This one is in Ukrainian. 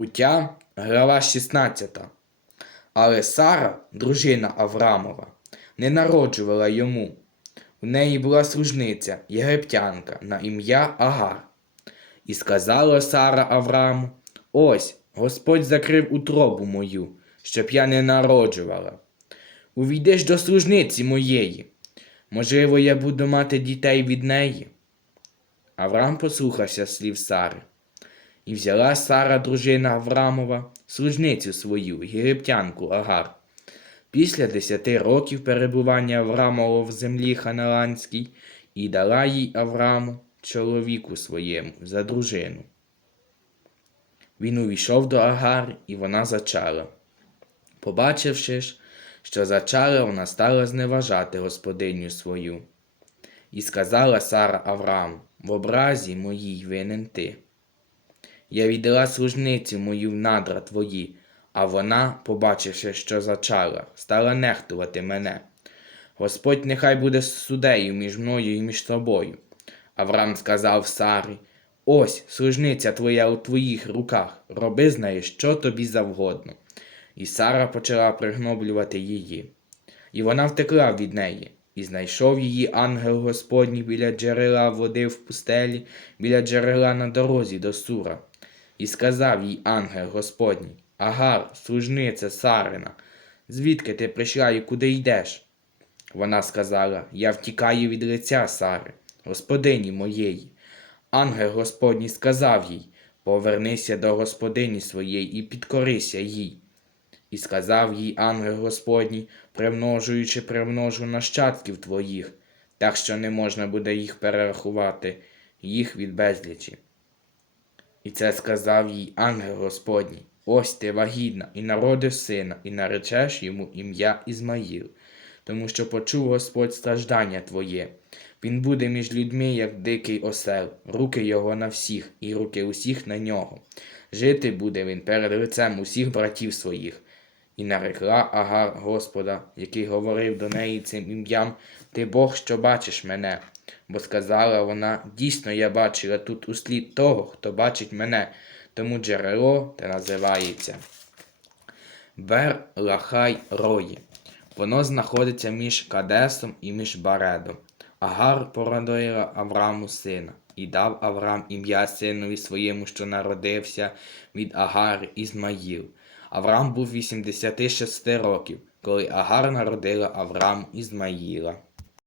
Буття, глава 16. Але Сара, дружина Аврамова, не народжувала йому. У неї була служниця, єгиптянка на ім'я Агар. І сказала Сара Авраму: Ось Господь закрив утробу мою, щоб я не народжувала. Увійдеш до служниці моєї. Можливо, я буду мати дітей від неї. Авраам послухався слів Сари. І взяла Сара, дружина Аврамова, служницю свою, єгиптянку Агар. Після десяти років перебування Аврамова в землі Ханаанській і дала їй Авраму, чоловіку своєму, за дружину. Він увійшов до Агари, і вона зачала. Побачивши ж, що зачала, вона стала зневажати господиню свою. І сказала Сара Аврааму, в образі моїй винен ти. Я віддала служницю мою в надра твої, а вона, побачивши, що зачала, стала нехтувати мене. Господь нехай буде судею між мною і між тобою. Авраам сказав Сарі, ось служниця твоя у твоїх руках, роби з нею що тобі завгодно. І Сара почала пригноблювати її. І вона втекла від неї, і знайшов її ангел Господній біля джерела води в пустелі, біля джерела на дорозі до Сура. І сказав їй ангел Господній, Агар, служниця Сарина, звідки ти прийшла і куди йдеш? Вона сказала, я втікаю від лиця Сари, господині моєї. Ангел Господній сказав їй, повернися до господині своєї і підкорися їй. І сказав їй ангел Господній, примножуючи, примножу нащадків твоїх, так що не можна буде їх перерахувати, їх від безлічі. І це сказав їй ангел Господній. Ось ти вагітна, і народиш сина, і наречеш йому ім'я Ізмаїл, тому що почув Господь страждання твоє. Він буде між людьми, як дикий осел, руки його на всіх, і руки усіх на нього. Жити буде він перед лицем усіх братів своїх. І нарекла Агар Господа, який говорив до неї цим ім'ям, Ти Бог, що бачиш мене. Бо сказала вона, дійсно я бачила тут услід того, хто бачить мене, тому джерело те називається. Бер Лахай Рої. Воно знаходиться між Кадесом і між Баредом. Агар породила Авраму сина, і дав Авраам ім'я синові своєму, що народився від Агар Ізмаїл. Авраам був 86 років, коли Агар народила Авраам Ізмаїла.